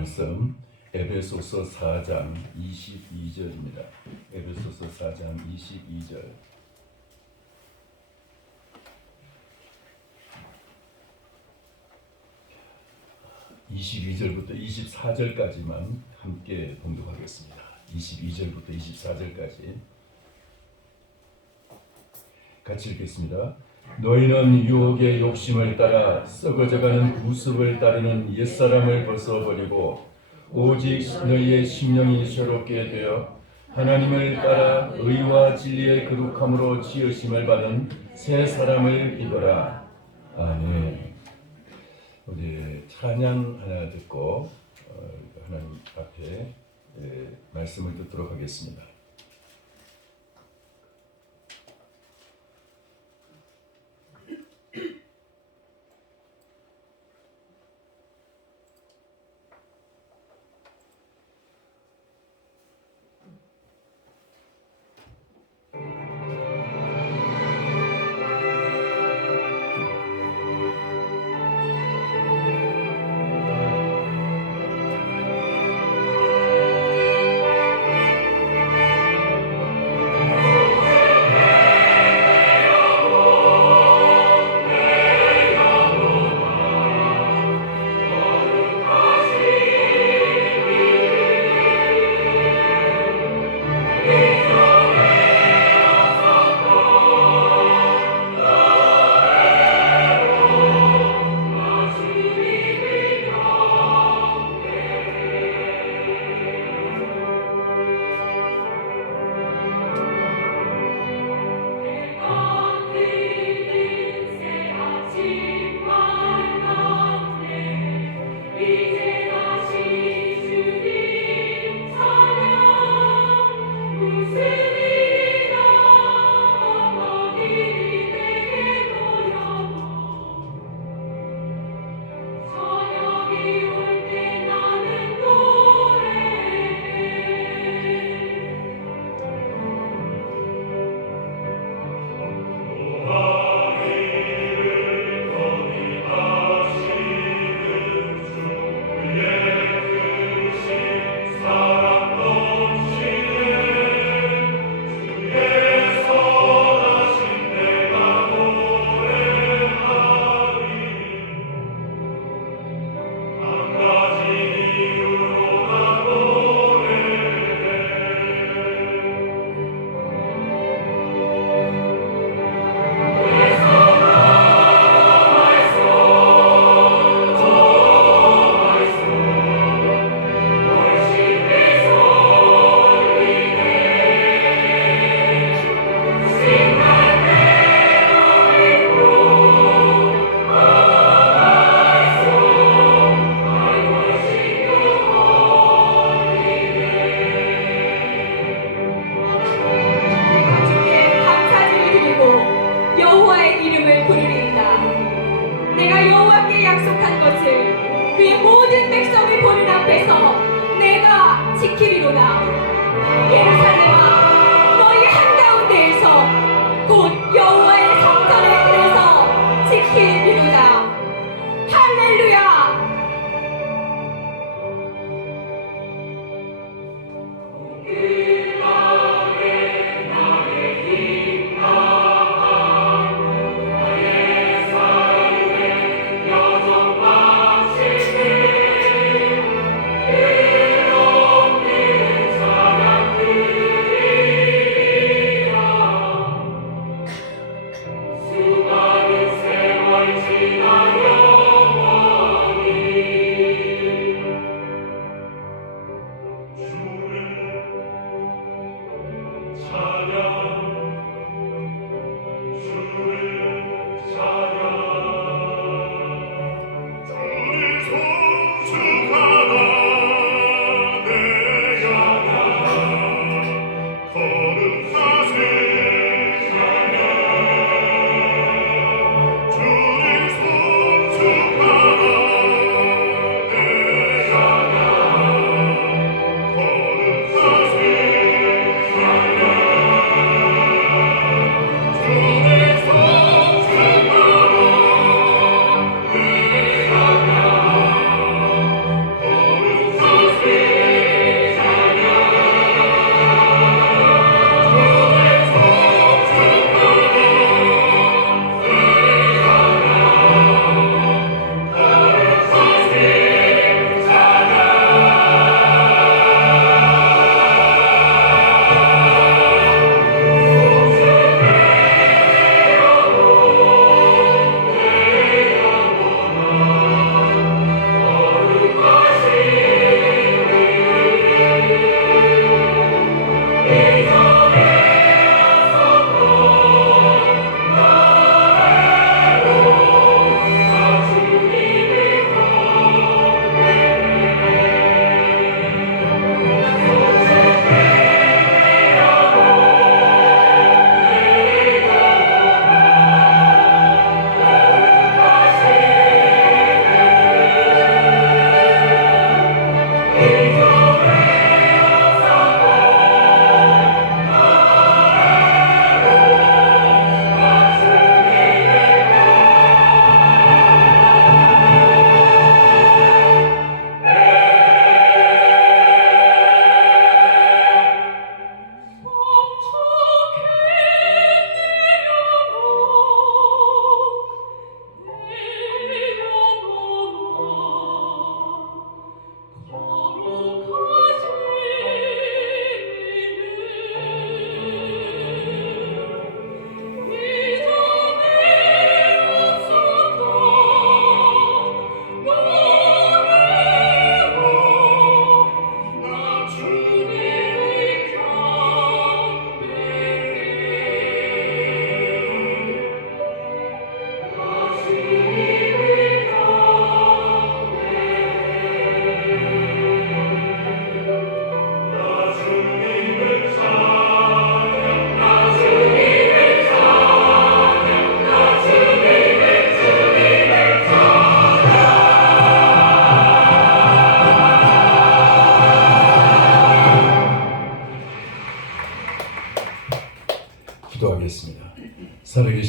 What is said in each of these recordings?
말씀 에베소서 4장 22절입니다. 에베소서 4장 22절. (22절부터) 24절까지만 함께 봉독하겠습니다. 22절부터 24절까지 같이 읽겠습니다. 너희는 유혹의 욕심을 따라 썩어져가는 구습을 따르는 옛사람을 벗어버리고 오직 너희의 심령이 새롭게 되어 하나님을 따라 의와 진리의 거룩함으로 지으심을 받은 새 사람을 입어라. 아멘. 우리 찬양 하나 듣고 하나님 앞에 말씀을 듣도록 하겠습니다.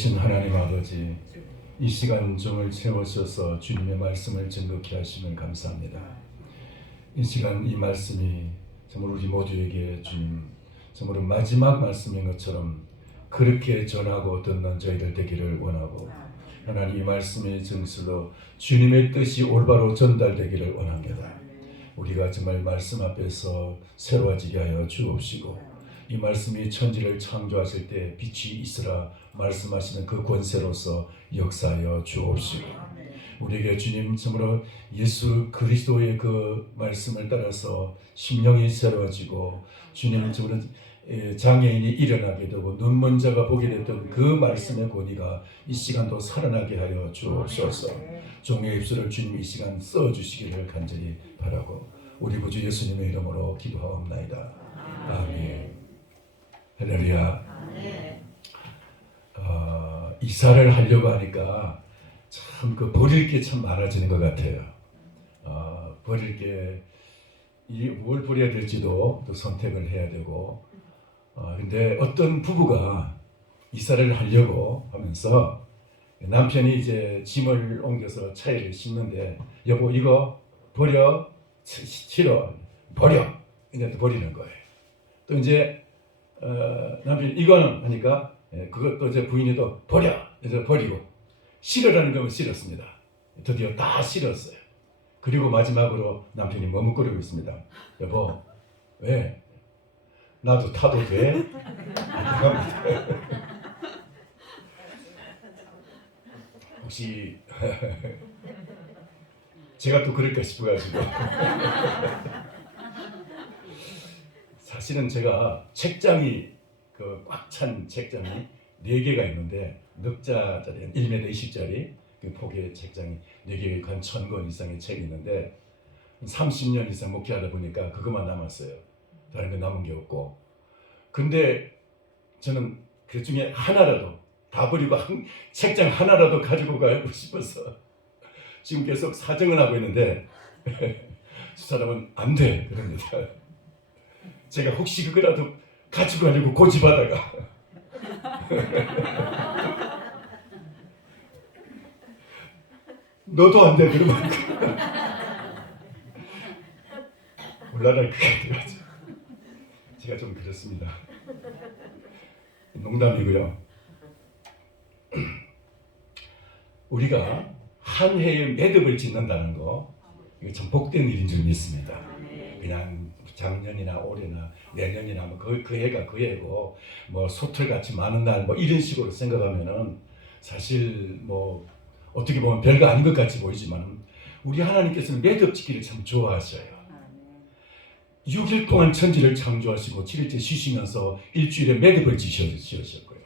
되신 하나님 아버지, 이 시간 종을 채우셔서 주님의 말씀을 증거케 하시면 감사합니다. 이 시간 이 말씀이 정말 우리 모두에게 주님 정말 마지막 말씀인 것처럼 그렇게 전하고 듣는 저희들 되기를 원하고, 하나님 이 말씀의 증수로 주님의 뜻이 올바로 전달되기를 원합니다. 우리가 정말 말씀 앞에서 새로워지게 하여 주옵시고, 이 말씀이 천지를 창조하실 때 빛이 있으라 말씀하시는 그 권세로서 역사하여 주옵시고, 우리에게 주님 정말로 예수 그리스도의 그 말씀을 따라서 심령이 새로워지고, 주님 정말 장애인이 일어나게 되고 눈먼 자가 보게 됐던 그 말씀의 권위가 이 시간도 살아나게 하여 주옵소서. 종의 입술을 주님 이 시간 써주시기를 간절히 바라고 우리 구주 예수님의 이름으로 기도하옵나이다. 아멘. 할렐루야. 이사를 하려고 하니까 참 그 버릴 게 참 많아지는 것 같아요. 버릴 게 뭘 버려야 될지도 또 선택을 해야 되고, 근데 어떤 부부가 이사를 하려고 하면서 남편이 이제 짐을 옮겨서 차에 싣는데, 여보 이거 버려, 싫어, 버려, 이제 버리는 거예요. 또 이제 남편이 이거는 하니까 그것도 이제 부인이 또 버려, 이제 버리고, 싫으라는 거면 싫었습니다. 드디어 다 싫었어요. 그리고 마지막으로 남편이 머뭇거리고 있습니다. 여보 왜? 나도 타도 돼? 혹시 제가 또 그럴까 싶어가지고 사실은 제가 책장이 그 꽉 찬 책장이 4개가 있는데, 넉자짜리 1m 20짜리 그 폭의 책장이 4개, 한 1000권 이상의 책이 있는데 30년 이상 목회하다 보니까 그것만 남았어요. 다른 거 남은 게 없고. 근데 저는 그 중에 하나라도 다 버리고 책장 하나라도 가지고 가고 싶어서 지금 계속 사정을 하고 있는데 저 사람은 안 돼 그럽니다. 제가 혹시 그거라도 가지고 가려고 고집하다가 너도 안 돼 그러면 곤란할 것 같아가지고 제가 좀 그렇습니다. 농담이고요. 우리가 한 해에 매듭을 짓는다는 거, 이게 참 복된 일인 줄 믿습니다. 그냥 작년이나 올해나 내년이나 뭐 그 해가 그 해고 뭐 소틀같이 많은 날 뭐 이런 식으로 생각하면은 사실 뭐 어떻게 보면 별거 아닌 것 같이 보이지만, 우리 하나님께서는 매듭 짓기를 참 좋아하셔요. 6일 동안 천지를 창조하시고 7일째 쉬시면서 일주일에 매듭을 지으셨고요.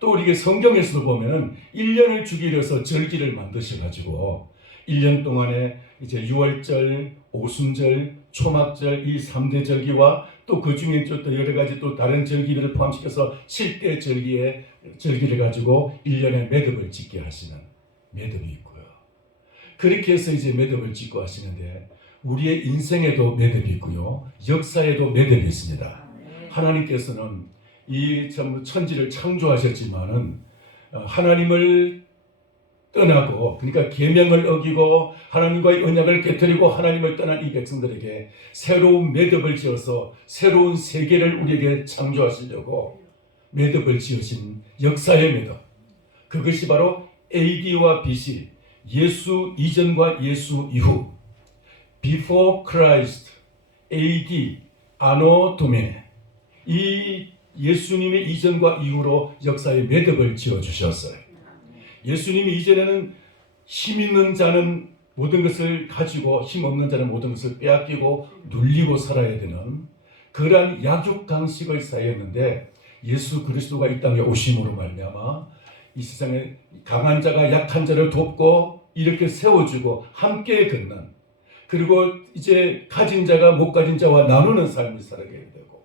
또 우리가 성경에서도 보면은 1년을 주기 위해서 절기를 만드셔가지고 1년 동안에 이제 유월절, 오순절, 초막절 이 3대 절기와 또 그 중에 또 여러 가지 또 다른 절기들을 포함시켜서 7대 절기를 가지고 1년에 매듭을 짓게 하시는 매듭이 있고요. 그렇게 해서 이제 매듭을 짓고 하시는데, 우리의 인생에도 매듭이 있고요, 역사에도 매듭이 있습니다. 하나님께서는 이 천지를 창조하셨지만은 하나님을 떠나고, 그러니까 계명을 어기고 하나님과의 언약을 깨뜨리고 하나님을 떠난 이 백성들에게 새로운 매듭을 지어서 새로운 세계를 우리에게 창조하시려고 매듭을 지으신 역사의 매듭, 그것이 바로 AD와 BC, 예수 이전과 예수 이후, Before Christ, AD, Anno Domini, 이 예수님의 이전과 이후로 역사의 매듭을 지어주셨어요. 예수님이 이전에는 힘 있는 자는 모든 것을 가지고 힘 없는 자는 모든 것을 빼앗기고 눌리고 살아야 되는 그러한 약육강식의 사회였는데, 예수 그리스도가 이 땅에 오심으로 말미암아 이 세상에 강한 자가 약한 자를 돕고 이렇게 세워주고 함께 걷는, 그리고 이제 가진 자가 못 가진 자와 나누는 삶을 살아가게 되고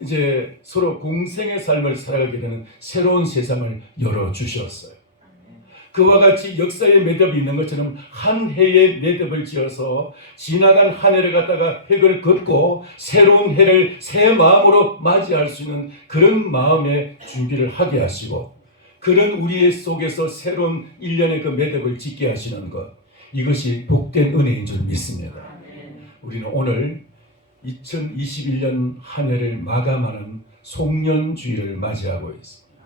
이제 서로 공생의 삶을 살아가게 되는 새로운 세상을 열어주셨어요. 그와 같이 역사의 매듭이 있는 것처럼 한 해의 매듭을 지어서 지나간 한 해를 갖다가 획을 긋고 새로운 해를 새 마음으로 맞이할 수 있는 그런 마음의 준비를 하게 하시고, 그런 우리의 속에서 새로운 일련의 그 매듭을 짓게 하시는 것, 이것이 복된 은혜인 줄 믿습니다. 우리는 오늘 2021년 한 해를 마감하는 송년주일을 맞이하고 있습니다.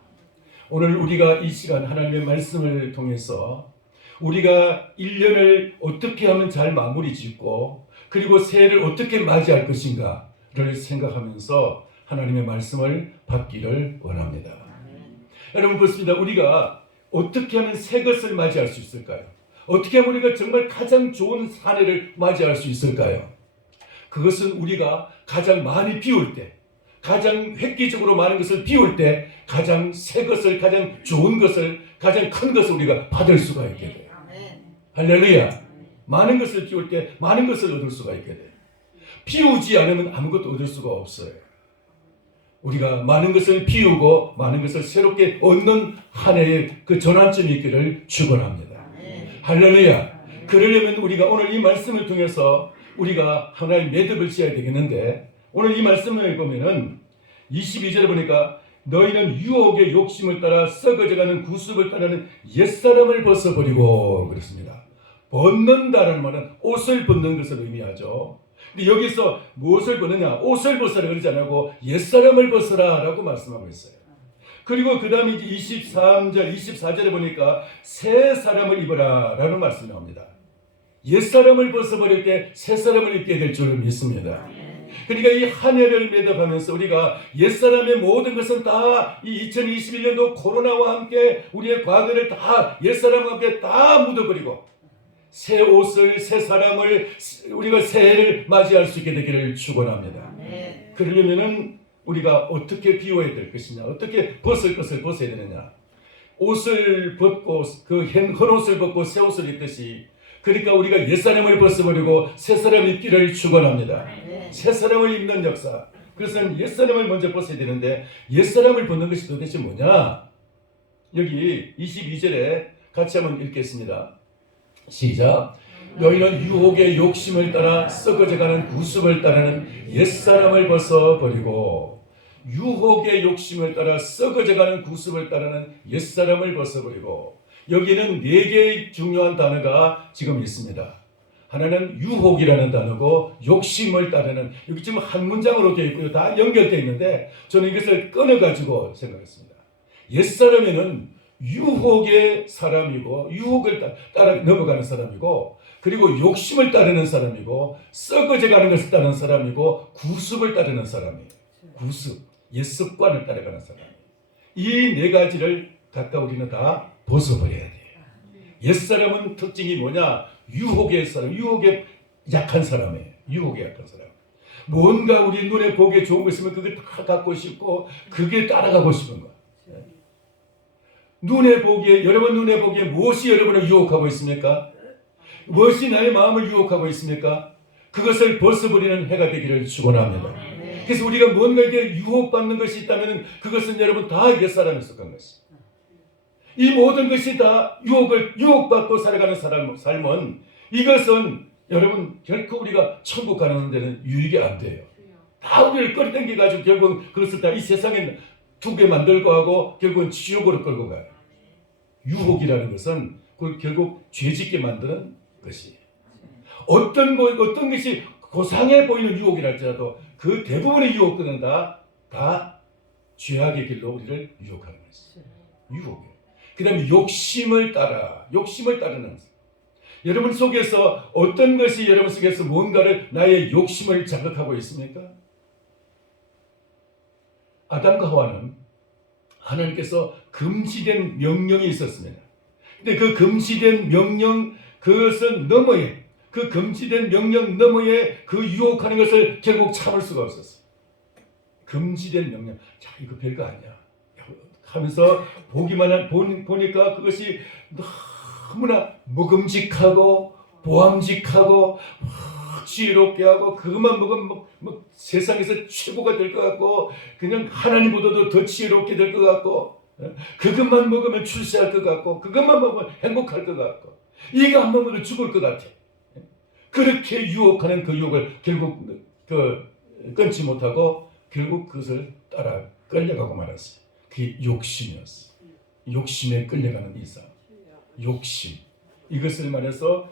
오늘 우리가 이 시간 하나님의 말씀을 통해서 우리가 1년을 어떻게 하면 잘 마무리 짓고 그리고 새해를 어떻게 맞이할 것인가를 생각하면서 하나님의 말씀을 받기를 원합니다. 여러분 그렇습니다. 우리가 어떻게 하면 새 것을 맞이할 수 있을까요? 어떻게 하면 우리가 정말 가장 좋은 한 해를 맞이할 수 있을까요? 그것은 우리가 가장 많이 비울 때, 가장 획기적으로 많은 것을 비울 때 가장 새 것을, 가장 좋은 것을, 가장 큰 것을 우리가 받을 수가 있게 돼요. 할렐루야. 많은 것을 비울 때 많은 것을 얻을 수가 있게 돼요. 비우지 않으면 아무것도 얻을 수가 없어요. 우리가 많은 것을 비우고 많은 것을 새롭게 얻는 한 해의 그 전환점이 있기를 축원합니다. 할렐루야. 그러려면 우리가 오늘 이 말씀을 통해서 우리가 하나의 매듭을 지어야 되겠는데, 오늘 이 말씀을 보면은 22절에 보니까 너희는 유혹의 욕심을 따라 썩어져가는 구습을 따르는 옛사람을 벗어버리고 그랬습니다. 벗는다는 말은 옷을 벗는 것을 의미하죠. 근데 여기서 무엇을 벗느냐? 옷을 벗으라 그러지 않고 옛사람을 벗으라 라고 말씀하고 있어요. 그리고 그 다음에 이제 23절, 24절에 보니까 새 사람을 입어라 라는 말씀이 나옵니다. 옛사람을 벗어버릴 때 새사람을 입게 될 줄 믿습니다. 그러니까 이 한 해를 매듭하면서 우리가 옛사람의 모든 것은 다 이 2021년도 코로나와 함께 우리의 과거를 다 옛사람과 함께 다 묻어버리고 새 옷을, 새 사람을 우리가 새해를 맞이할 수 있게 되기를 축원합니다. 그러려면은 우리가 어떻게 비워야 될 것이냐, 어떻게 벗을 것을 벗어야 되느냐. 옷을 벗고 그 헌옷을 벗고 새 옷을 입듯이, 그러니까 우리가 옛사람을 벗어버리고 새사람 입기를 축원합니다. 새사람을 입는 역사. 그래서 옛사람을 먼저 벗어야 되는데 옛사람을 벗는 것이 도대체 뭐냐? 여기 22절에 같이 한번 읽겠습니다. 시작. 너희는 유혹의 욕심을 따라 썩어져가는 구습을 따르는 옛사람을 벗어버리고, 유혹의 욕심을 따라 썩어져가는 구습을 따르는 옛사람을 벗어버리고, 여기는 4개의 중요한 단어가 지금 있습니다. 하나는 유혹이라는 단어고, 욕심을 따르는, 여기 지금 한 문장으로 되어 있고요. 다 연결되어 있는데 저는 이것을 끊어가지고 생각했습니다. 옛사람에는 유혹의 사람이고, 유혹을 따라 넘어가는 사람이고, 그리고 욕심을 따르는 사람이고, 썩어져가는 것을 따르는 사람이고, 구습을 따르는 사람이에요. 구습, 옛 습관을 따라가는 사람. 이 4가지를 각각 우리는 다 벗어버려야 돼요. 옛사람은 특징이 뭐냐? 유혹의 사람, 유혹에 약한 사람이에요. 유혹에 약한 사람. 뭔가 우리 눈에 보기에 좋은 거 있으면 그게 다 갖고 싶고 그게 따라가고 싶은 거. 눈에 보기에, 여러분 눈에 보기에 무엇이 여러분을 유혹하고 있습니까? 무엇이 나의 마음을 유혹하고 있습니까? 그것을 벗어버리는 해가 되기를 축원합니다. 그래서 우리가 뭔가에게 유혹받는 것이 있다면 그것은 여러분 다 옛사람에 속한 것이. 이 모든 것이 다 유혹받고 살아가는 삶은, 이것은 여러분 결코 우리가 천국 가는 데는 유익이 안 돼요. 다 우리를 끌어당겨가지고 결국은 그것을 다 이 세상에 두게 만들고 하고 결국은 지옥으로 끌고 가요. 유혹이라는 것은 그걸 결국 죄짓게 만드는 것이에요. 어떤 것이 고상해 보이는 유혹이라 할지라도 그 대부분의 유혹들은 다 죄악의 길로 우리를 유혹하는 것이죠. 유혹이에요. 그 다음에 욕심을 따르는 것. 여러분 속에서 어떤 것이 여러분 속에서 뭔가를 나의 욕심을 자극하고 있습니까? 아담과 하와는 하나님께서 금지된 명령이 있었습니다. 근데 그 금지된 명령, 그것은 너머에, 그 금지된 명령 너머에 그 유혹하는 것을 결국 참을 수가 없었어요. 금지된 명령, 자 이거 별거 아니야 하면서 보니까 그것이 너무나 먹음직하고 보암직하고 지혜롭게 하고, 그것만 먹으면 세상에서 최고가 될 것 같고, 그냥 하나님보다도 더 지혜롭게 될 것 같고, 그것만 먹으면 출세할 것 같고, 그것만 먹으면 행복할 것 같고, 이거 한 번 먹으면 죽을 것 같아. 그렇게 유혹하는 그 유혹을 결국 끊지 못하고 결국 그것을 따라 끌려가고 말았어요. 그게 욕심이었어요. 욕심에 끌려가는 이상. 욕심. 이것을 말해서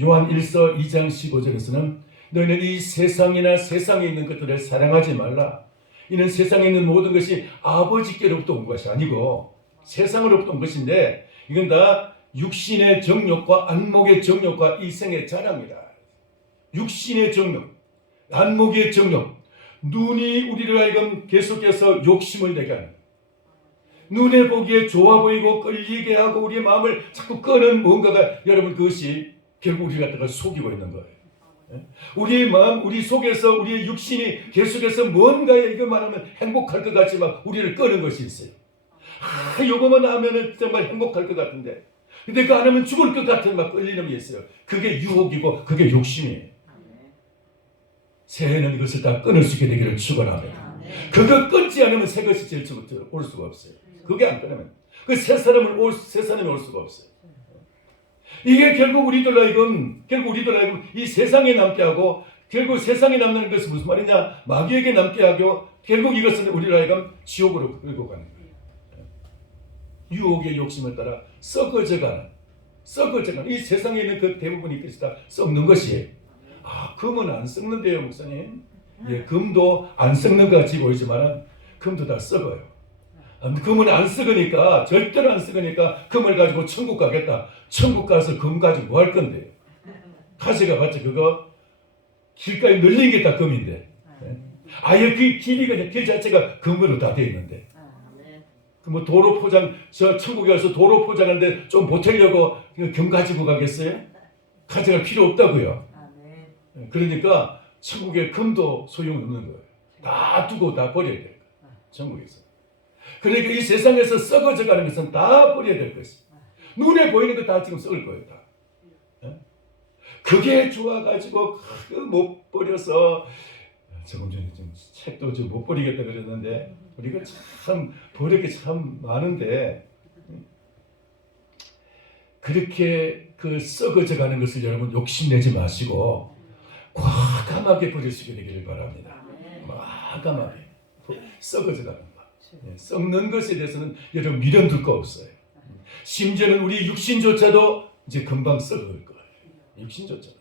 요한 1서 2장 15절에서는 너희는 이 세상이나 세상에 있는 것들을 사랑하지 말라. 이는 세상에 있는 모든 것이 아버지께로부터 온 것이 아니고 세상으로부터 온 것인데 이건 다 육신의 정욕과 안목의 정욕과 이생의 자랑이다. 육신의 정욕, 안목의 정욕, 눈이 우리를 하여금 계속해서 욕심을 내게 하는, 눈에 보기에 좋아 보이고 끌리게 하고 우리의 마음을 자꾸 끄는 뭔가가, 여러분, 그것이 결국 우리를 갖다가 속이고 있는 거예요. 우리의 마음, 우리 속에서 우리의 육신이 계속해서 뭔가에 이거 말하면 행복할 것 같이 막 우리를 끄는 것이 있어요. 요거만 하면은 정말 행복할 것 같은데, 근데 그거 안 하면 죽을 것 같은 막 끌리는 게 있어요. 그게 유혹이고 그게 욕심이에요. 새해는 이것을 다 끊을 수 있게 되기를 축원합니다. 그거 끊지 않으면 새 것이 제일부터 올 수가 없어요. 그게 안 끊으면 그 새 사람이 올 수가 없어요. 이게 결국 우리들 하여금 이 세상에 남게 하고, 결국 세상에 남는 것은 무슨 말이냐, 마귀에게 남게 하고, 결국 이것은 우리를 하여금 지옥으로 끌고 가는 거예요. 유혹의 욕심을 따라 썩어져가는 이 세상에 있는 그 대부분이 그래서 다 썩는 것이에요. 금은 안 썩는데요, 목사님. 예, 금도 안 썩는 것 같이 보이지만 금도 다 썩어요. 금은 안 썩으니까, 절대로 안 썩으니까 금을 가지고 천국 가겠다. 천국 가서 금 가지고 뭐 할 건데요? 가져가 봤자 그거 길가에 널린 게 다 금인데, 아예 그 길 자체가 금으로 다 되어 있는데, 뭐 도로 포장, 저 천국에 가서 도로 포장하는데 좀 보태려고 금 가지고 가겠어요? 가져갈 필요 없다고요. 그러니까 천국에 금도 소용없는 거예요. 다 두고 다 버려야 돼요. 천국에서. 그러니까 이 세상에서 썩어져 가는 것은 다 버려야 될 것이. 눈에 보이는 거 다 지금 썩을 거예요. 다. 그게 좋아가지고 못 버려서, 조금 전에 좀 책도 좀 못 버리겠다 그랬는데, 우리가 참 버릴 게 참 많은데, 그렇게 그 썩어져 가는 것을 여러분 욕심내지 마시고 과감하게 버릴 수 있게 되기를 바랍니다. 과감하게 썩어져 가는 것, 썩는 것에 대해서는 여러분 미련둘 거 없어요. 심지어는 우리 육신조차도 이제 금방 썩을 거예요. 육신조차도.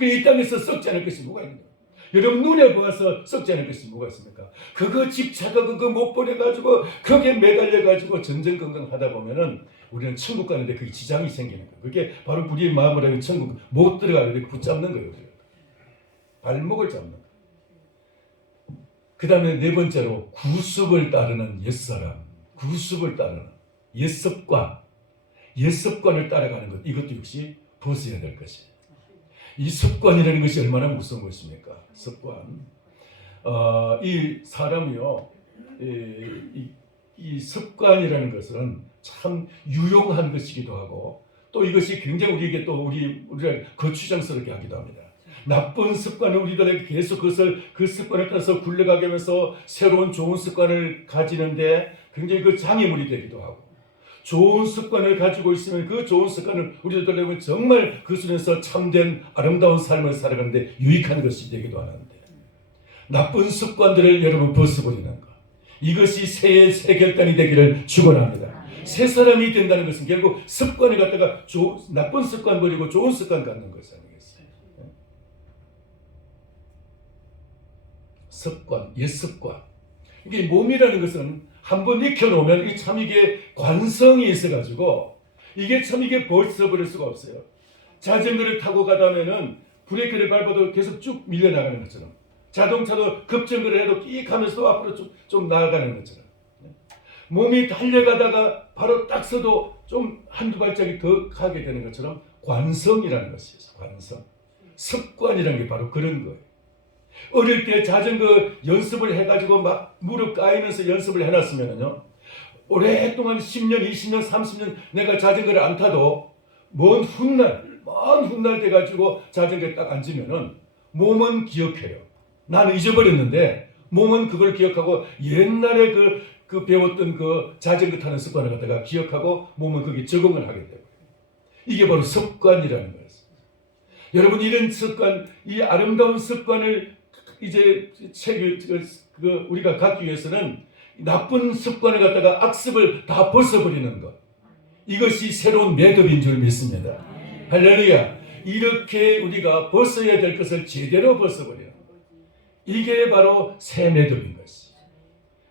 이 땅에서 썩지 않을 것이 뭐가 있는 거예요? 여러분 눈에 보아서 썩지 않을 것이 뭐가 있습니까? 그거 집착하고 그거 못 버려가지고 거기에 매달려가지고 전전긍긍하다 보면은 우리는 천국 가는데 그게 지장이 생기는 거예요. 그게 바로 우리의 마음을 하면 천국 못 들어가게 붙잡는 거예요. 발목을 잡는 거예요. 그 다음에 네 번째로 구습을 따르는 옛사람, 구습을 따르는 옛습관을 따라가는 것, 이것도 역시 벗어야 될 것이에요. 이 습관이라는 것이 얼마나 무서운 것입니까? 습관. 이 사람이요, 이 습관이라는 것은 참 유용한 것이기도 하고, 또 이것이 굉장히 우리에게 또 우리를 거추장스럽게 하기도 합니다. 나쁜 습관을 우리들에게 계속 그 습관을 따라서 굴러가게 하면서 새로운 좋은 습관을 가지는데 굉장히 그 장애물이 되기도 하고, 좋은 습관을 가지고 있으면 그 좋은 습관을 우리들에게 정말 그 속에서 참된 아름다운 삶을 살아가는데 유익한 것이 되기도 하는데, 나쁜 습관들을 여러분 벗어버리는 것, 이것이 새해의 새 결단이 되기를 축원합니다. 새 사람이 된다는 것은 결국 습관을 갖다가 나쁜 습관 버리고 좋은 습관 갖는 것이 아니겠어요? 습관, 옛습관. 이게 몸이라는 것은 한번 익혀놓으면 이게 관성이 있어가지고 이게 벗어버릴 수가 없어요. 자전거를 타고 가다면은 브레이크를 밟아도 계속 쭉 밀려나가는 것처럼, 자동차도 급정거를 해도 끼익 하면서 앞으로 좀 나아가는 것처럼, 몸이 달려가다가 바로 딱 서도 좀 한두 발짝이 더 가게 되는 것처럼 관성이라는 것이 있어요. 관성. 습관이라는 게 바로 그런 거예요. 어릴 때 자전거 연습을 해가지고 막 무릎 까이면서 연습을 해놨으면요, 오랫동안 10년, 20년, 30년 내가 자전거를 안 타도 먼 훗날 돼가지고 자전거에 딱 앉으면은 몸은 기억해요. 나는 잊어버렸는데 몸은 그걸 기억하고 옛날에 그 배웠던 그 자전거 타는 습관을 갖다가 기억하고 몸은 거기에 적응을 하게 되고, 이게 바로 습관이라는 거예요. 여러분, 이런 습관, 이 아름다운 습관을 이제 우리가 갖기 위해서는 나쁜 습관을 갖다가 악습을 다 벗어버리는 것. 이것이 새로운 매듭인 줄 믿습니다. 할렐루야. 이렇게 우리가 벗어야 될 것을 제대로 벗어버리는 것. 이게 바로 새 매듭인 것이.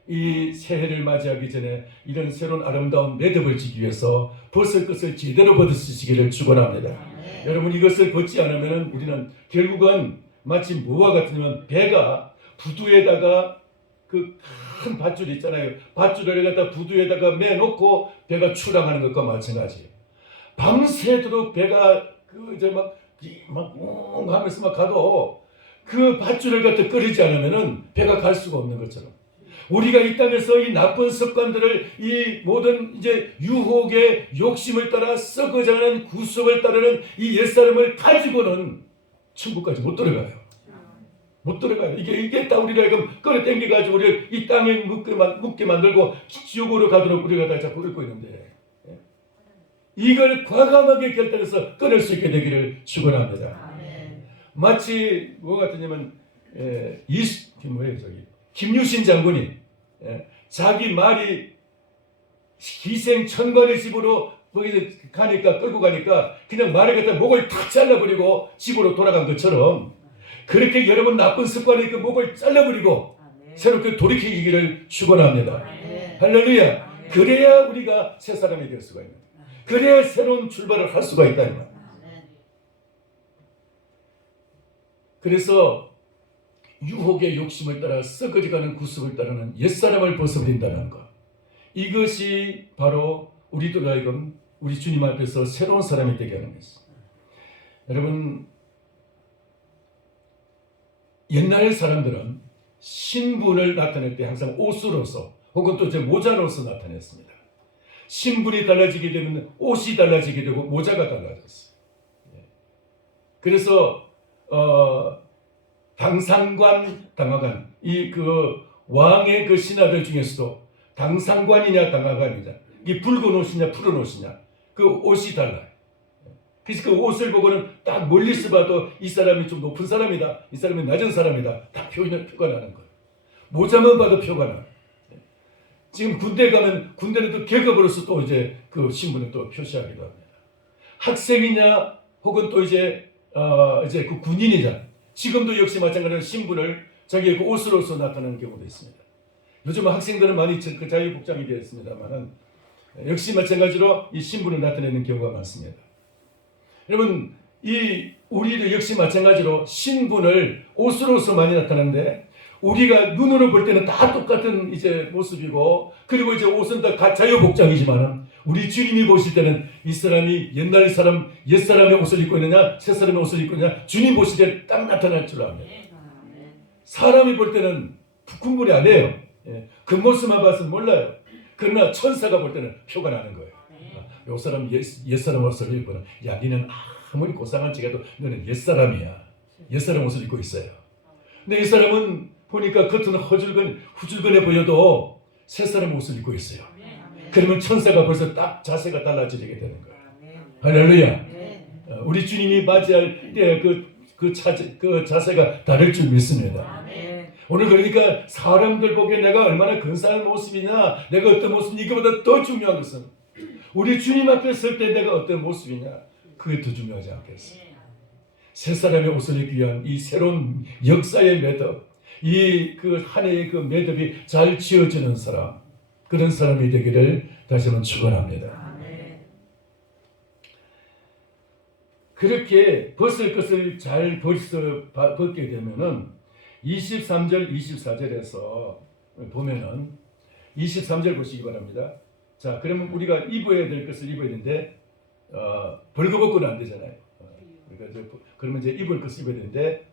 이 새해를 맞이하기 전에 이런 새로운 아름다운 매듭을 지기 위해서 벗을 것을 제대로 벗으시기를 축원합니다. 여러분, 이것을 벗지 않으면 우리는 결국은 마치 뭐와 같으면 배가 부두에다가 그 큰 밧줄 있잖아요. 밧줄을 갖다 부두에다가 매놓고 배가 출항하는 것과 마찬가지예요. 밤새도록 배가 이제 막 하면서 막 가도 그 밧줄을 갖다 끌지 않으면은 배가 갈 수가 없는 것처럼, 우리가 이 땅에서 이 나쁜 습관들을, 이 모든 이제 유혹의 욕심을 따라 썩어가는 구속을 따르는 이 옛사람을 가지고는 천국까지 못 들어가요. 못 들어가요. 이게 다 우리를 끌어 당겨가지고 우리를 이 땅에 묻게 만들고 지옥으로 가도록 우리가 다 자꾸 끌고 있는데, 이걸 과감하게 결단해서 끊을 수 있게 되기를 축원합니다. 마치 뭐 같으냐면 김유신 장군이 자기 말이 기생천관의 집으로 거기서 가니까, 끌고 가니까 그냥 말을 갖다 목을 탁 잘라버리고 집으로 돌아간 것처럼, 그렇게 여러분 나쁜 습관이 그 목을 잘라버리고 새롭게 돌이키기를 축원합니다. 할렐루야. 그래야 우리가 새 사람이 될 수가 있는, 그래야 새로운 출발을 할 수가 있다. 그래서 유혹의 욕심을 따라 썩어져가는 구습을 따르는 옛사람을 벗어버린다는 것, 이것이 바로 우리들 하여금 우리 주님 앞에서 새로운 사람이 되게 하는 것입니다. 여러분, 옛날 사람들은 신분을 나타낼 때 항상 옷으로서 혹은 또 이제 모자로서 나타냈습니다. 신분이 달라지게 되면 옷이 달라지게 되고 모자가 달라졌어요. 그래서 당상관, 당하관, 이 그 왕의 그 신하들 중에서도 당상관이냐 당하관이냐, 이 붉은 옷이냐 푸른 옷이냐, 그 옷이 달라요. 그래서 그 옷을 보고는 딱 멀리서 봐도 이 사람이 좀 높은 사람이다, 이 사람이 낮은 사람이다, 다 표가 나는 거예요. 모자만 봐도 표가 나요. 지금 군대 가면 군대는 또 계급으로서 또 이제 그 신분을 또 표시하기도 합니다. 학생이냐 혹은 또 이제 그 군인이냐, 지금도 역시 마찬가지로 신분을 자기의 그 옷으로서 나타내는 경우도 있습니다. 요즘 학생들은 많이 그 자유복장이 되어 있습니다만은 역시 마찬가지로 이 신분을 나타내는 경우가 많습니다. 여러분, 우리도 역시 마찬가지로 신분을 옷으로서 많이 나타내는데, 우리가 눈으로 볼 때는 다 똑같은 이제 모습이고, 그리고 이제 옷은 다 자유복장이지만은 우리 주님이 보실 때는 이 사람이 옛날 사람, 옛 사람의 옷을 입고 있느냐, 새 사람의 옷을 입고 있느냐, 주님 보실 때 딱 나타날 줄 압니다. 사람이 볼 때는 구분이 안 해요. 그 모습만 봐서는 몰라요. 그러나 천사가 볼 때는 표가 나는 거예요. 요 사람 옛사람 옷을 입고는, 야, 니는 아무리 고상한 척해도 너는 옛사람이야. 옛사람 옷을 입고 있어요. 근데 이 사람은 보니까 겉은 후줄근해 보여도 새사람 옷을 입고 있어요. 그러면 천사가 벌써 딱 자세가 달라지게 되는 거예요. 할렐루야. 우리 주님이 맞이할 때 그 자세가 다를 줄 믿습니다. 오늘 그러니까 사람들 보기에 내가 얼마나 근사한 모습이냐, 내가 어떤 모습이냐, 이거보다 더 중요한 것은 우리 주님 앞에 설 때 내가 어떤 모습이냐, 그게 더 중요하지 않겠어요? 새 사람의 옷을 입기 위한 이 새로운 역사의 매듭, 이 그 한 해의 그 매듭이 잘 지어지는 사람, 그런 사람이 되기를 다시 한번 축원합니다. 그렇게 벗을 것을 잘 벗게 되면은 23절, 24절에서 보면은 23절 보시기 바랍니다. 자, 그러면 우리가 입어야 될 것을 입어야 되는데 벌거벗고는 안 되잖아요. 그러면 이제 입을 것을 입어야 되는데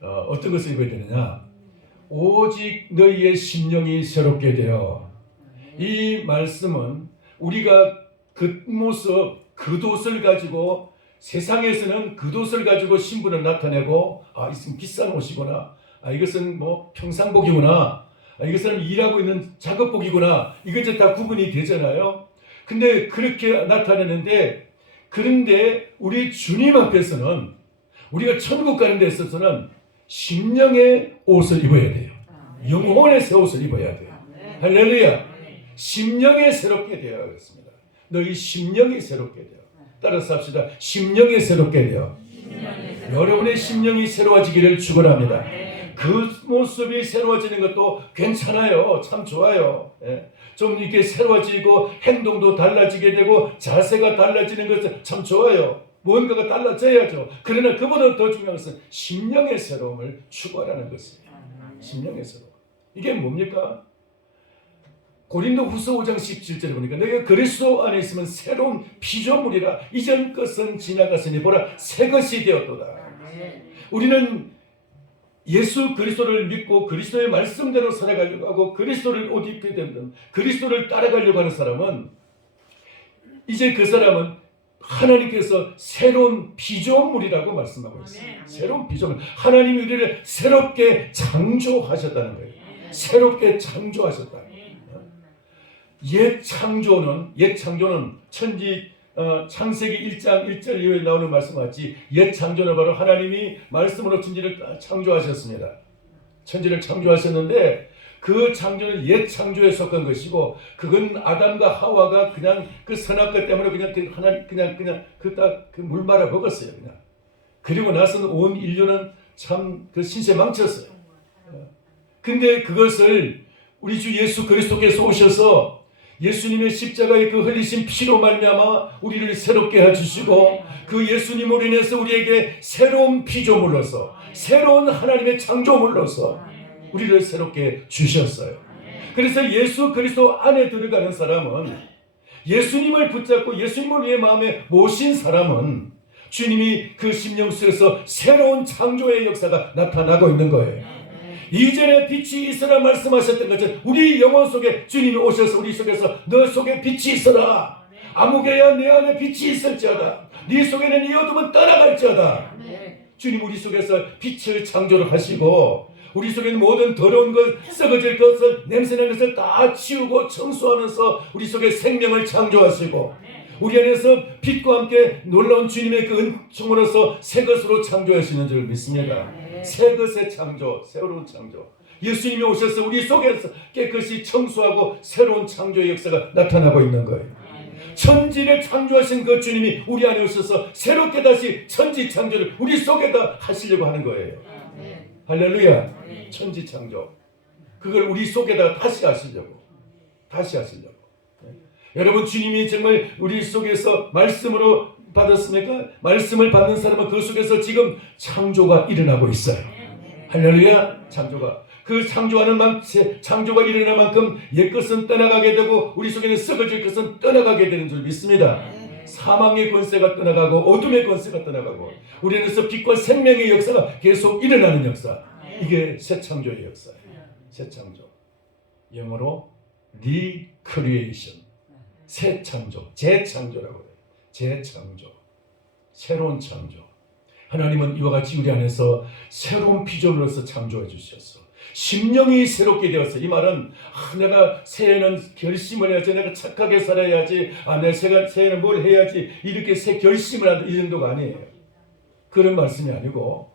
어떤 것을 입어야 되느냐? 오직 너희의 심령이 새롭게 되어. 이 말씀은 우리가 겉모습, 겉옷을 가지고 세상에서는 겉옷을 가지고 신분을 나타내고, 이것은 비싼 옷이구나, 이것은 뭐 평상복이구나, 이것은 일하고 있는 작업복이구나, 이거 이제 다 구분이 되잖아요. 근데 그렇게 나타내는데, 그런데 우리 주님 앞에서는, 우리가 천국 가는 데 있어서는 심령의 옷을 입어야 돼요. 영혼의 새 옷을 입어야 돼요. 할렐루야. 심령이 새롭게 되어 있습니다. 너희 심령이 새롭게 되어. 따라서 합시다. 심령이 새롭게 되어. 여러분의 심령이 새로워지기를 축원합니다. 그 모습이 새로워지는 것도 괜찮아요. 참 좋아요. 좀 이렇게 새로워지고 행동도 달라지게 되고 자세가 달라지는 것은 참 좋아요. 뭔가가 달라져야죠. 그러나 그보다 더 중요한 것은 심령의 새로움을 추구하라는 것이에요. 심령의 새로움. 이게 뭡니까? 고린도 후서 5장 17절에 보니까 너희가 그리스도 안에 있으면 새로운 피조물이라 이전 것은 지나갔으니 보라 새 것이 되었도다. 우리는 예수 그리스도를 믿고 그리스도의 말씀대로 살아가려고 하고 그리스도를 옷 입게 되는 그리스도를 따라가려고 하는 사람은 이제 그 사람은 하나님께서 새로운 피조물이라고 말씀하고 있어요. 새로운 피조물. 하나님이 우리를 새롭게 창조하셨다는 거예요. 새롭게 창조하셨다. 옛 창조는 창세기 1장 1절 이후에 나오는 말씀 같이 옛 창조는 바로 하나님이 말씀으로 천지를 창조하셨습니다. 천지를 창조하셨는데 그 창조는 옛 창조에 속한 것이고 그건 아담과 하와가 그냥 그 선악과 때문에 그냥 물 말아 먹었어요. 그냥. 그리고 나서는 온 인류는 참 그 신세 망쳤어요. 근데 그것을 우리 주 예수 그리스도께서 오셔서 예수님의 십자가의 그 흘리신 피로 말미암아 우리를 새롭게 해주시고 그 예수님으로 인해서 우리에게 새로운 피조물로서 새로운 하나님의 창조물로서 우리를 새롭게 주셨어요. 그래서 예수 그리스도 안에 들어가는 사람은 예수님을 붙잡고 예수님을 위해 마음에 모신 사람은 주님이 그 심령 속에서 새로운 창조의 역사가 나타나고 있는 거예요. 이전에 빛이 있으라 말씀하셨던 것처럼 우리 영혼 속에 주님이 오셔서 우리 속에서 너 속에 빛이 있어라. 아무개야 내 안에 빛이 있을지어다. 네 속에는 이 어둠은 떠나갈지어다. 주님 우리 속에서 빛을 창조를 하시고 우리 속에는 모든 더러운 것, 썩어질 것을, 냄새나는 것을 다 치우고 청소하면서 우리 속에 생명을 창조하시고 우리 안에서 빛과 함께 놀라운 주님의 그 은총으로서 새 것으로 창조하시는 줄 믿습니다. 새 것의 창조, 새로운 창조. 예수님이 오셔서 우리 속에서 깨끗이 청소하고 새로운 창조의 역사가 나타나고 있는 거예요. 천지를 창조하신 그 주님이 우리 안에 오셔서 새롭게 다시 천지 창조를 우리 속에다 하시려고 하는 거예요. 할렐루야. 천지 창조. 그걸 우리 속에다 다시 하시려고. 여러분 주님이 정말 우리 속에서 말씀으로 받았습니까? 말씀을 받는 사람은 그 속에서 지금 창조가 일어나고 있어요. 할렐루야. 창조가 일어날 만큼 옛것은 떠나가게 되고 우리 속에는 썩어질 것은 떠나가게 되는 줄 믿습니다. 사망의 권세가 떠나가고 어둠의 권세가 떠나가고 우리 안에서 빛과 생명의 역사가 계속 일어나는 역사. 이게 새 창조의 역사예요. 새 창조. 영어로 recreation. 새 창조, 재창조라고 해요. 재창조, 새로운 창조. 하나님은 이와 같이 우리 안에서 새로운 피조물로서 창조해 주셨어. 심령이 새롭게 되었어. 이 말은 내가 새해는 결심을 해야지, 내가 착하게 살아야지, 내가 새해는 뭘 해야지 이렇게 새 결심을 한다 이 정도가 아니에요. 그런 말씀이 아니고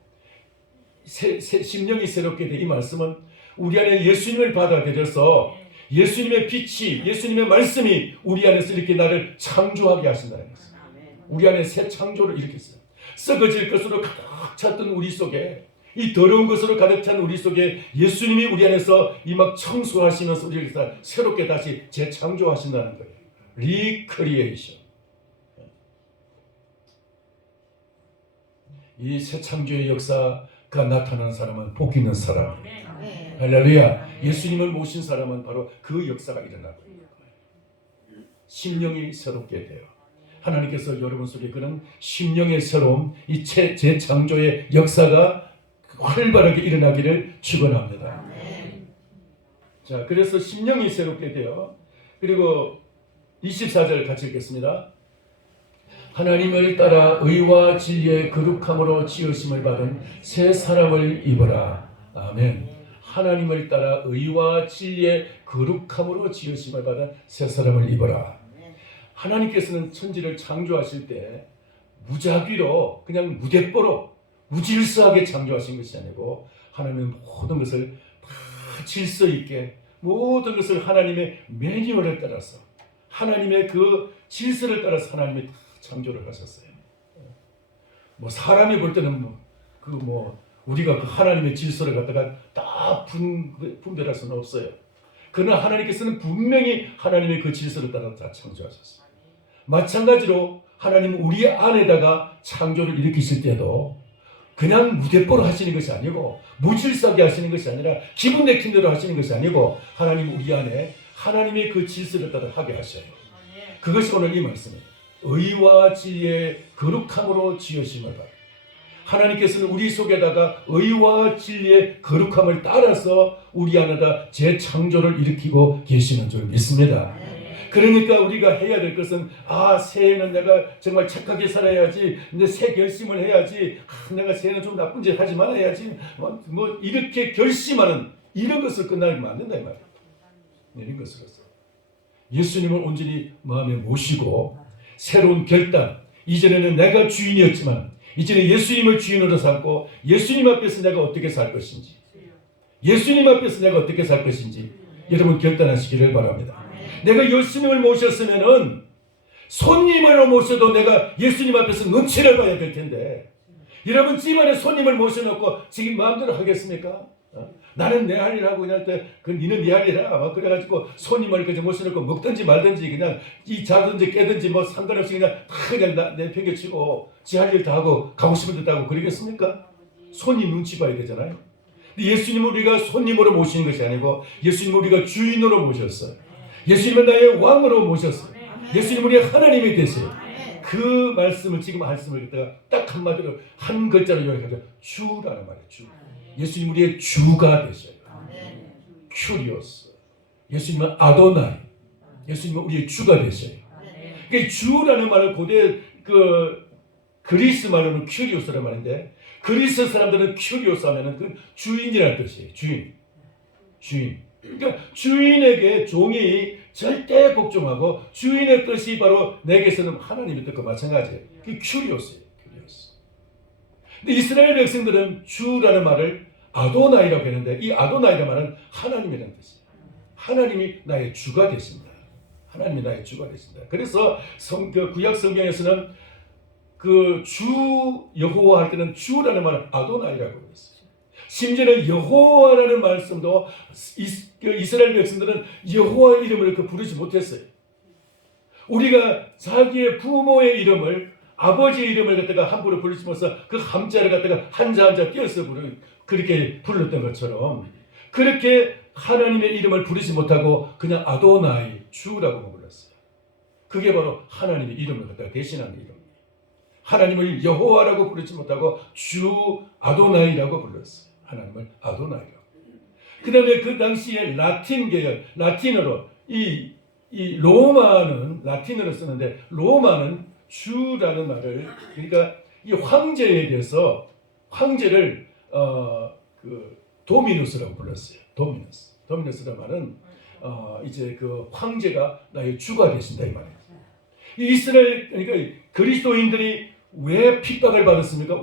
심령이 새롭게 돼. 이 말씀은 우리 안에 예수님을 받아들여서 예수님의 빛이, 예수님의 말씀이 우리 안에서 이렇게 나를 창조하게 하신다는 것입니다. 우리 안에 새 창조를 일으켰어요. 썩어질 것으로 가득 찼던 우리 속에, 이 더러운 것으로 가득 찬 우리 속에 예수님이 우리 안에서 이 막 청소하시면서 우리를 새롭게 다시 재창조하신다는 거예요. 리크리에이션. 이 새 창조의 역사가 나타난 사람은 복 있는 사람이에요. 할렐루야. 예수님을 모신 사람은 바로 그 역사가 일어나고 있는 거예요. 심령이 새롭게 돼요. 하나님께서 여러분 속에 그런 심령의 새로움, 이 재창조의 역사가 활발하게 일어나기를 축원합니다. 자, 그래서 심령이 새롭게 돼요. 그리고 24절 같이 읽겠습니다. 하나님을 따라 의와 진리의 거룩함으로 지으심을 받은 새 사람을 입어라. 아멘. 하나님을 따라 의와 진리의 거룩함으로 지으심을 받은 새 사람을 입어라. 하나님께서는 천지를 창조하실 때 무작위로 그냥 무대뽀로 무질서하게 창조하신 것이 아니고 하나님은 모든 것을 다 질서 있게 모든 것을 하나님의 매뉴얼에 따라서 하나님의 그 질서를 따라서 하나님이 창조를 하셨어요. 뭐 사람이 볼 때는 우리가 그 하나님의 질서를 갖다가 다 분별할 수는 없어요. 그러나 하나님께서는 분명히 하나님의 그 질서를 따라 다 창조하셨어요. 마찬가지로 하나님은 우리 안에다가 창조를 일으키실 때도 그냥 무대뽀로 하시는 것이 아니고 무질서하게 하시는 것이 아니라 기분 내킨 대로 하시는 것이 아니고 하나님 우리 안에 하나님의 그 질서를 따라 하게 하셔요. 그것이 오늘 이 말씀이에요. 의와 진리의 거룩함으로 지으심을 받아. 하나님께서는 우리 속에다가 의와 진리의 거룩함을 따라서 우리 안에다 재창조를 일으키고 계시는 줄 믿습니다. 그러니까 우리가 해야 될 것은 새해는 내가 정말 착하게 살아야지, 새 결심을 해야지, 내가 새해는 좀 나쁜 짓 하지 말아야지, 이렇게 결심하는 이런 것을 끝나면 안 된다 이 말이에요. 이런 것으로서 예수님을 온전히 마음에 모시고 새로운 결단, 이전에는 내가 주인이었지만 이제는 예수님을 주인으로 삼고 예수님 앞에서 내가 어떻게 살 것인지, 예수님 앞에서 내가 어떻게 살 것인지 여러분 결단하시기를 바랍니다. 내가 예수님을 모셨으면은 손님으로 모셔도 내가 예수님 앞에서 눈치를 봐야 될 텐데, 여러분 집안에 손님을 모셔놓고 지금 마음대로 하겠습니까? 나는 내 할 일 하고 그냥 니는 네 할 일이라 막 그래가지고 손님을 그냥 모셔놓고 먹든지 말든지 그냥 이 자든지 깨든지 상관없이 그냥 다 내팽개치고 지 할 일 다 하고 가고 싶은 데 하고 그러겠습니까? 손님 눈치 봐야 되잖아요. 근데 예수님을 우리가 손님으로 모시는 것이 아니고 예수님을 우리가 주인으로 모셨어요. 예수님은 나의 왕으로 모셨어요. 예수님은 우리의 하나님이 되세요. 그 말씀을 지금 말씀을 갖다가 딱 한마디로 한 글자로 요약하죠. 주라는 말이에요. 주. 예수님 우리의 주가 되셔요. 큐리오스. 예수님은 아도나이. 예수님은 우리의 주가 되셔요. 그러니까 주라는 말을 고대 그리스 말로는 큐리오스라는 말인데, 그리스 사람들은 큐리오스 하면은 그 주인이라는 뜻이에요. 주인. 그러니까 주인에게 종이 절대 복종하고 주인의 뜻이 바로 내게서는 하나님의 뜻과 마찬가지예요. 그게 큐리오스예요. 근데 이스라엘 백성들은 주라는 말을 아도나이라고 했는데, 이 아도나이라는 말은 하나님이라는 뜻이에요. 하나님이 나의 주가 되신다. 하나님이 나의 주가 되신다. 그래서 구약 성경에서는 그 주 여호와 할 때는 주라는 말을 아도나이라고 했어요. 심지어는 여호와라는 말씀도 이스라엘 백성들은 여호와 이름을 부르지 못했어요. 우리가 자기의 부모의 이름을, 아버지의 이름을 갖다가 함부로 부르지 못해서 그 함자를 갖다가 한자 띄어서 그렇게 불렀던 것처럼, 그렇게 하나님의 이름을 부르지 못하고 그냥 아도나이, 주라고 불렀어요. 그게 바로 하나님의 이름을 갖다가 대신하는 이름. 하나님을 여호와라고 부르지 못하고 주 아도나이라고 불렀어요. 하나님을 아도나이라고. 그 다음에 그 당시에 라틴 계열, 라틴어로 이 로마는 라틴어로 쓰는데, 로마는 주라는 말을, 그러니까 이 황제에 대해서 황제를 도미누스라고 불렀어요. 도미누스라는 말은 이제 그 황제가 나의 주가 되신다 이 말이에요. 이스라엘, 그러니까 그리스도인들이 왜 핍박을 받았습니까?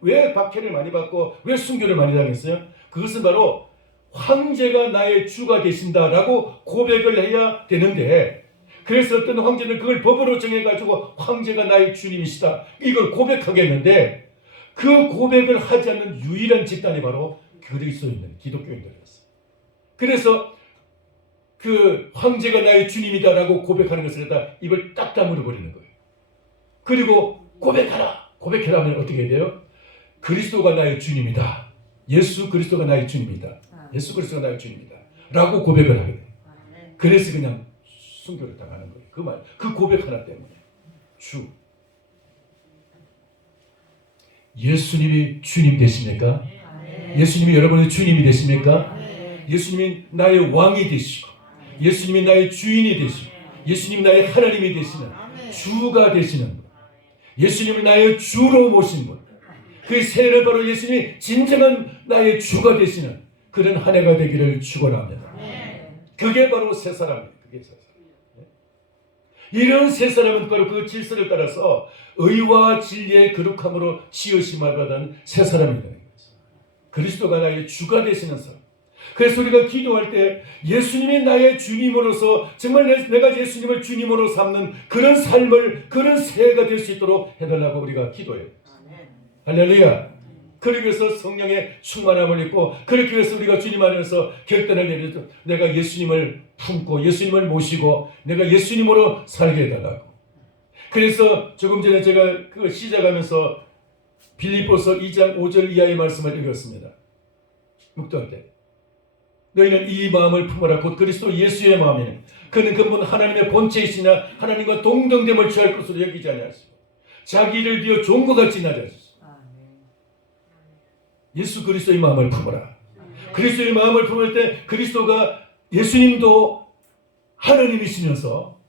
왜 박해를 많이 받고 왜 순교를 많이 당했어요? 그것은 바로 황제가 나의 주가 되신다라고 고백을 해야 되는데, 그래서 어떤 황제는 그걸 법으로 정해가지고 황제가 나의 주님이시다 이걸 고백하겠는데, 그 고백을 하지 않는 유일한 집단이 바로 그리스도인들, 기독교인들이었어요. 그래서 그 황제가 나의 주님이다라고 고백하는 것을 갖다 입을 딱 다물어 버리는 거예요. 그리고 고백해라 하면 어떻게 돼요? 그리스도가 나의 주님이다. 예수 그리스도가 나의 주님이다. 예수 그리스도가 나의 주님이다 라고 고백을 하게 돼요. 그래서 그냥 순교를 당하는 거예요. 그 고백 하나 때문에. 주. 예수님이 주님 되십니까? 예수님이 여러분의 주님이 되십니까? 예수님이 나의 왕이 되시고, 예수님이 나의 주인이 되시고, 예수님이 나의 하나님이 되시는 주가 되시는 분, 예수님을 나의 주로 모신 분, 그 새해를 바로 예수님이 진정한 나의 주가 되시는 그런 한 해가 되기를 축원합니다. 그게 바로 새 사람이에요. 그게 새 사람. 이런 새 사람은 바로 그 질서를 따라서 의와 진리의 거룩함으로 지으심을 받은 새 사람이 되는 거죠. 그리스도가 나의 주가 되시는 사람. 그래서 우리가 기도할 때 예수님이 나의 주님으로서 정말 내가 예수님을 주님으로 삼는 그런 삶을, 그런 새해가 될 수 있도록 해달라고 우리가 기도해요. 할렐루야. 그러기 위해서 성령의 충만함을 입고, 그렇게 위해서 우리가 주님 안에서 결단을 내려서 내가 예수님을 품고 예수님을 모시고 내가 예수님으로 살게 해달라고. 그래서 조금 전에 제가 그 시작하면서 빌립보서 2장 5절 이하의 말씀을 읽었습니다. 묵도할 때 너희는 이 마음을 품어라. 곧 그리스도 예수의 마음이니 그는 근본 하나님의 본체이시나 하나님과 동등됨을 취할 것으로 여기지 아니하시고 자기를 비워 종과 같이 낮아지시고. 예수 그리스도의 마음을 품어라. 그리스도의 마음을 품을 때 그리스도가 예수님도 하나님이시면서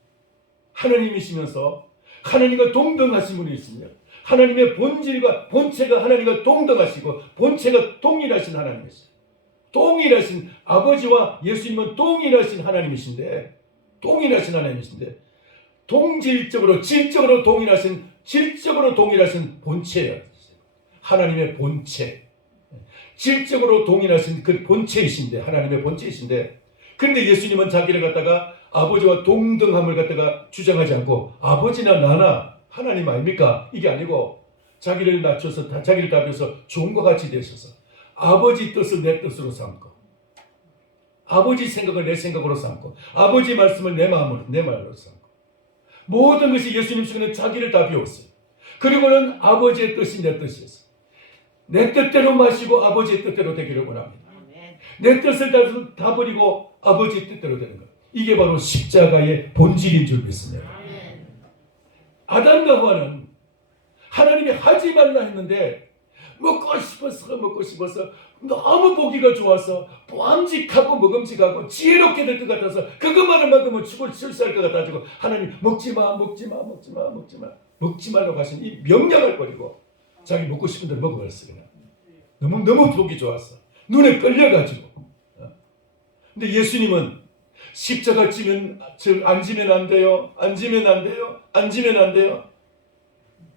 하나님과 동등하신 분이시며 하나님의 본질과 본체가 하나님과 동등하시고 본체가 동일하신 하나님이시죠. 동일하신 아버지와 예수님은 동일하신 하나님이신데 동질적으로 질적으로 동일하신 본체예요. 하나님의 본체, 질적으로 동일하신 그 본체이신데, 하나님의 본체이신데, 그런데 예수님은 자기를 갖다가 아버지와 동등함을 갖다가 주장하지 않고 아버지나 나나 하나님 아닙니까? 이게 아니고 자기를 낮춰서 자기를 다벼서 종과 같이 되셔서 아버지 뜻을 내 뜻으로 삼고 아버지 생각을 내 생각으로 삼고 아버지 말씀을 내 말로 삼고 모든 것이 예수님 속에는 자기를 다 비웠어요. 그리고는 아버지의 뜻이 내 뜻이었어요. 내 뜻대로 마시고 아버지의 뜻대로 되기를 원합니다. 내 뜻을 다 버리고 아버지의 뜻대로 되는 것. 이게 바로 십자가의 본질인 줄 믿습니다. 아담과 하와는 하나님이 하지 말라 했는데 먹고 싶어서 너무 보기가 좋아서 보암직하고 먹음직하고 지혜롭게 될 것 같아서 그것만을 먹으면 죽을 실수할 것 같아가지고 하나님 먹지 말라고 하신 이 명령을 버리고 자기 먹고 싶은 대로 먹어버렸어요. 너무 보기 좋았어. 눈에 끌려가지고. 근데 예수님은 십자가 앉으면 안 돼요.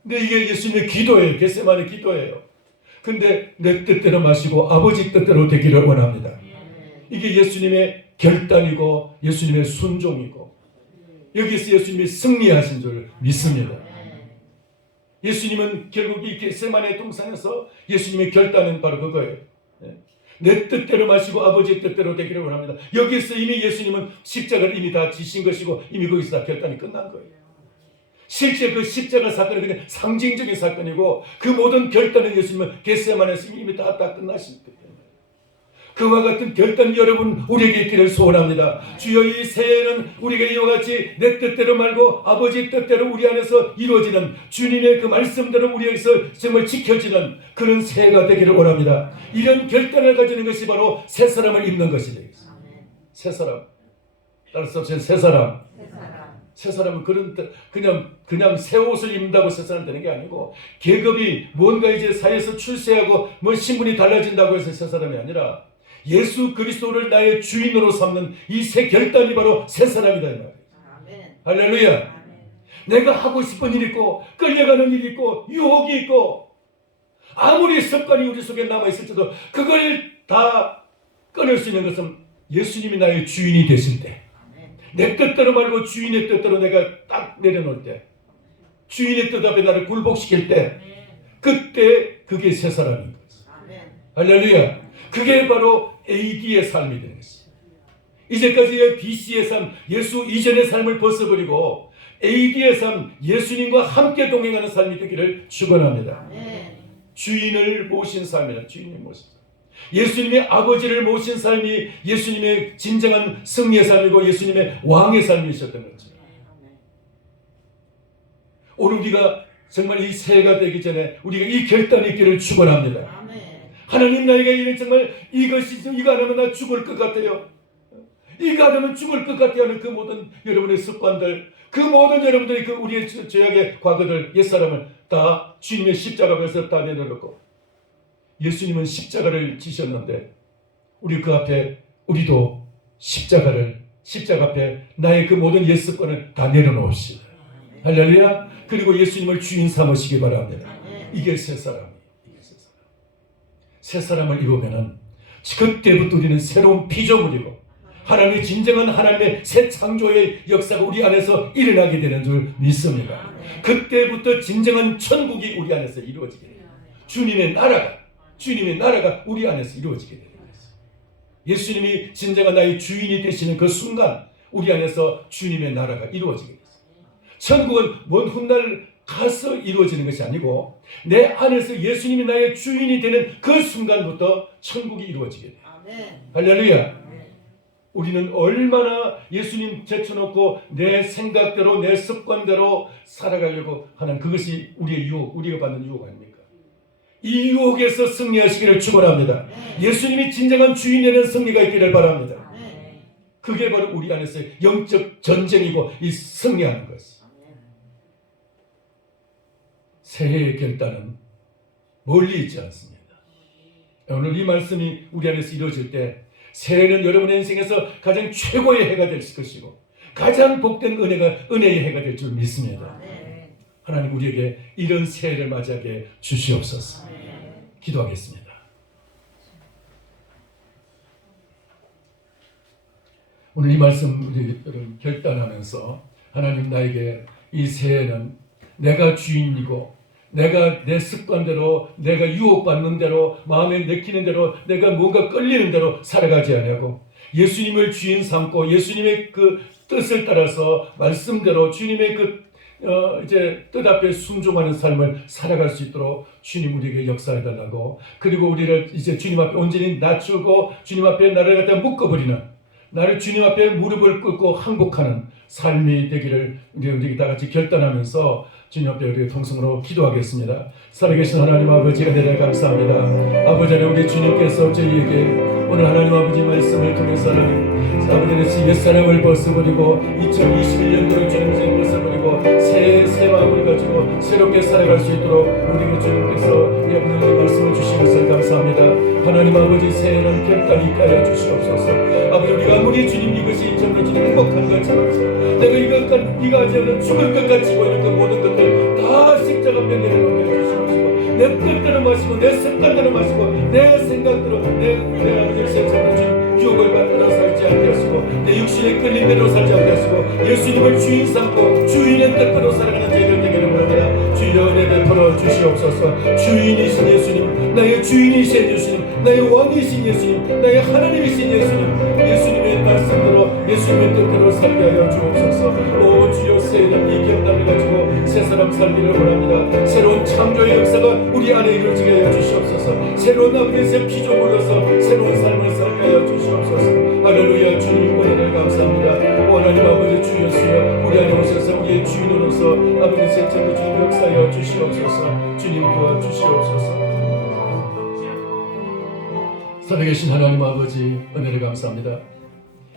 근데 이게 예수님의 기도예요. 겟세마네 기도예요. 근데 내 뜻대로 마시고 아버지 뜻대로 되기를 원합니다. 이게 예수님의 결단이고 예수님의 순종이고 여기서 예수님이 승리하신 줄 믿습니다. 예수님은 결국 이 겟세마네 동산에서 예수님의 결단은 바로 그거예요. 내 뜻대로 마시고 아버지의 뜻대로 되기를 원합니다. 여기서 이미 예수님은 십자가를 이미 다 지신 것이고 이미 거기서 다 결단이 끝난 거예요. 실제 그 십자가 사건은 그냥 상징적인 사건이고 그 모든 결단은 예수님은 겟세마네에서 이미 다 끝나신 거예요. 그와 같은 결단 여러분 우리에게 있기를 소원합니다. 주여 이 새해에는 우리가 이와 같이 내 뜻대로 말고 아버지 뜻대로 우리 안에서 이루어지는 주님의 그 말씀대로 우리에게서 정말 지켜지는 그런 새해가 되기를 원합니다. 이런 결단을 가지는 것이 바로 새 사람을 입는 것이 되겠습니다. 새 사람. 따라서 새 사람. 새 사람은 그냥 새 옷을 입는다고 새 사람 되는 게 아니고 계급이 뭔가 이제 사회에서 출세하고 뭐 신분이 달라진다고 해서 새 사람이 아니라 예수 그리스도를 나의 주인으로 삼는 이 새 결단이 바로 새 사람이다 이 말이에요. 할렐루야. 아멘. 내가 하고 싶은 일이 있고 끌려가는 일이 있고 유혹이 있고 아무리 습관이 우리 속에 남아있을지도 그걸 다 끊을 수 있는 것은 예수님이 나의 주인이 되실 때 내 뜻대로 말고 주인의 뜻대로 내가 딱 내려놓을 때 주인의 뜻 앞에 나를 굴복시킬 때 그때 그게 새 사람인 거예요. 할렐루야. 그게 바로 AD의 삶이 되는 것이에요. 이제까지의 BC의 삶, 예수 이전의 삶을 벗어버리고 AD의 삶, 예수님과 함께 동행하는 삶이 되기를 축원합니다. 주인을 모신 삶이다. 주인을 모신 삶. 예수님의 아버지를 모신 삶이 예수님의 진정한 승리의 삶이고 예수님의 왕의 삶이셨던 거죠. 오늘 우리가 정말 이 새해가 되기 전에 우리가 이 결단이 있기를 축원합니다. 하나님 나에게 이런 정말 이거 안 하면 나 죽을 것 같아요. 이거 안 하면 죽을 것 같아요 하는 그 모든 여러분의 습관들, 그 모든 여러분들이 그 우리의 죄악의 과거들, 옛사람을 다 주님의 십자가 앞에서 다 내려놓고 예수님은 십자가를 지셨는데 우리 그 앞에 우리도 십자가 앞에 나의 그 모든 옛 습관을 다 내려놓읍시다. 할렐루야. 그리고 예수님을 주인 삼으시기 바랍니다. 이게 새 사람. 새 사람을 입으면은 그때부터 우리는 새로운 피조물이고 하나님의 진정한 하나님의 새 창조의 역사가 우리 안에서 일어나게 되는 줄 믿습니다. 그때부터 진정한 천국이 우리 안에서 이루어지게 됩니다. 주님의 나라가 우리 안에서 이루어지게 됩니다. 예수님이 진정한 나의 주인이 되시는 그 순간 우리 안에서 주님의 나라가 이루어지게 됩니다. 천국은 먼 훗날 가서 이루어지는 것이 아니고 내 안에서 예수님이 나의 주인이 되는 그 순간부터 천국이 이루어지게 돼요. 할렐루야. 우리는 얼마나 예수님 제쳐놓고 내 생각대로 내 습관대로 살아가려고 하는 그것이 우리의 유혹, 우리가 받는 유혹 아닙니까? 이 유혹에서 승리하시기를 축원합니다. 예수님이 진정한 주인에는 승리가 있기를 바랍니다. 그게 바로 우리 안에서 영적 전쟁이고 이 승리하는 것이. 새해의 결단은 멀리 있지 않습니다. 오늘 이 말씀이 우리 안에서 이루어질 때 새해는 여러분의 인생에서 가장 최고의 해가 될 것이고 가장 복된 은혜의 해가 될 줄 믿습니다. 하나님 우리에게 이런 새해를 맞이하게 주시옵소서. 기도하겠습니다. 오늘 이 말씀 우리 결단하면서 하나님 나에게 이 새해는 내가 주인이고 내가 내 습관대로 내가 유혹받는 대로 마음에 내키는 대로 내가 뭔가 끌리는 대로 살아가지 않냐고 예수님을 주인 삼고 예수님의 그 뜻을 따라서 말씀대로 주님의 이제 뜻 앞에 순종하는 삶을 살아갈 수 있도록 주님 우리에게 역사해 달라고 그리고 우리를 이제 주님 앞에 온전히 낮추고 주님 앞에 나를 갖다 묶어버리는 나를 주님 앞에 무릎을 꿇고 항복하는 삶이 되기를 우리 다 같이 결단하면서 주님 앞에 우리 통성으로 기도하겠습니다. 살아계신 하나님 아버지 은혜를 감사합니다. 아버지 우리 주님께서 저희에게 오늘 하나님 아버지 말씀을 통해서 아버지는 옛사람을 벗어버리고 2021년도를 주님께 벗어버리고 새 마음을 가지고 새롭게 살아갈 수 있도록 우리에게 주님께서 오늘 말씀을 주신 것을 감사합니다. 하나님 아버지 새해는 결단이 있게 하여 주시옵소서. 아버지 우리가 아무리 주님 이것이 정말 주님 행복한 것처럼 내가 이거 하지 않으면 죽을 것 같이 보이는 그 모든 것들 다 십자가뼈 내려놓게 주시옵시고 내 뜻대로 마시고 내 생각대로 마시고 내 생각대로 내 아버지 세상으로 주님 유혹을 받들어 살지 않게 하시고 내 육신의 끌린 대로 살지 않게 하시고 예수님을 주인 삼고 주인의 뜻대로 살아가는 저희들 되기를 바랍니다. 주여 은혜 베풀어 주시옵소서. 주인이신 예수님 나의 주인이신 예수님 나의 왕이신 예수님 나의 하나님이신 예수님의 말씀대로 예수님의 뜻대로 살게 하여 주옵소서. 오 주여 새해는 이 결단을 가지고 새 사람 살기를 원합니다. 새로운 창조의 역사가 우리 안에 이루어지게 하여 주시옵소서. 새로운 아버지의 새 피조물로서 새로운 삶을 살게 하여 주시옵소서. 할렐루야. 주님 은혜를 감사합니다. 하나님 아버지 주였으며 우리 안에 오셔서 우리의 주인으로서 아버지 세천의 주님 역사하여 주시옵소서. 주님 도와주시옵소서. 살아계신 하나님 아버지 은혜를 감사합니다.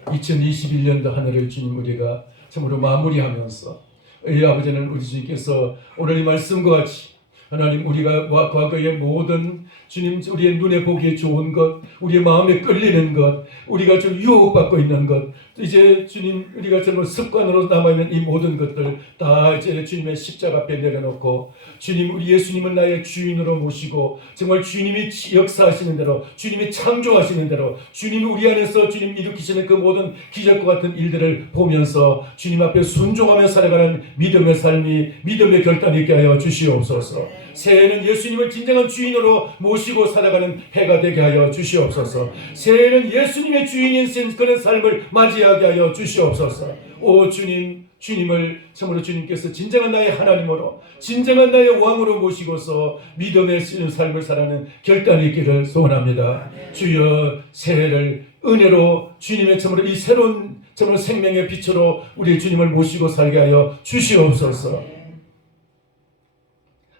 2021년도 한 해를 주님 우리가 참으로 마무리하면서 이 아버지는 우리 주님께서 오늘 이 말씀과 같이 하나님 우리가 과거의 모든 주님 우리의 눈에 보기에 좋은 것 우리의 마음에 끌리는 것 우리가 좀 유혹받고 있는 것 이제 주님 우리가 정말 습관으로 남아있는 이 모든 것들 다 이제 주님의 십자가 앞에 내려놓고 주님 우리 예수님은 나의 주인으로 모시고 정말 주님이 역사하시는 대로 주님이 창조하시는 대로 주님이 우리 안에서 주님 일으키시는 그 모든 기적과 같은 일들을 보면서 주님 앞에 순종하며 살아가는 믿음의 삶이 믿음의 결단이 있게 하여 주시옵소서. 새해는 예수님을 진정한 주인으로 모시고 살아가는 해가 되게 하여 주시옵소서. 새해는 예수님의 주인인 그런 삶을 맞이하게 하여 주시옵소서. 오 주님 주님을 참으로 주님께서 진정한 나의 하나님으로 진정한 나의 왕으로 모시고서 믿음의 삶을 살아가는 결단이 있기를 소원합니다. 주여 새해를 은혜로 주님의 참으로 이 새로운 참으로 생명의 빛으로 우리 주님을 모시고 살게 하여 주시옵소서.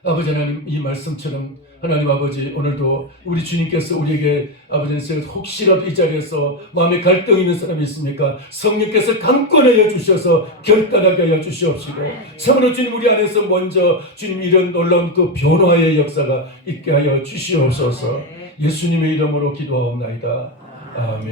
아버지 하나님 이 말씀처럼 하나님 아버지 오늘도 우리 주님께서 우리에게 아버지 혹시라도 이 자리에서 마음에 갈등이 있는 사람이 있습니까? 성령께서 강권하여 주셔서 결단하게 하여 주시옵시고 참으로 주님 우리 안에서 먼저 주님 이런 놀라운 그 변화의 역사가 있게 하여 주시옵소서. 예수님의 이름으로 기도하옵나이다. 아멘.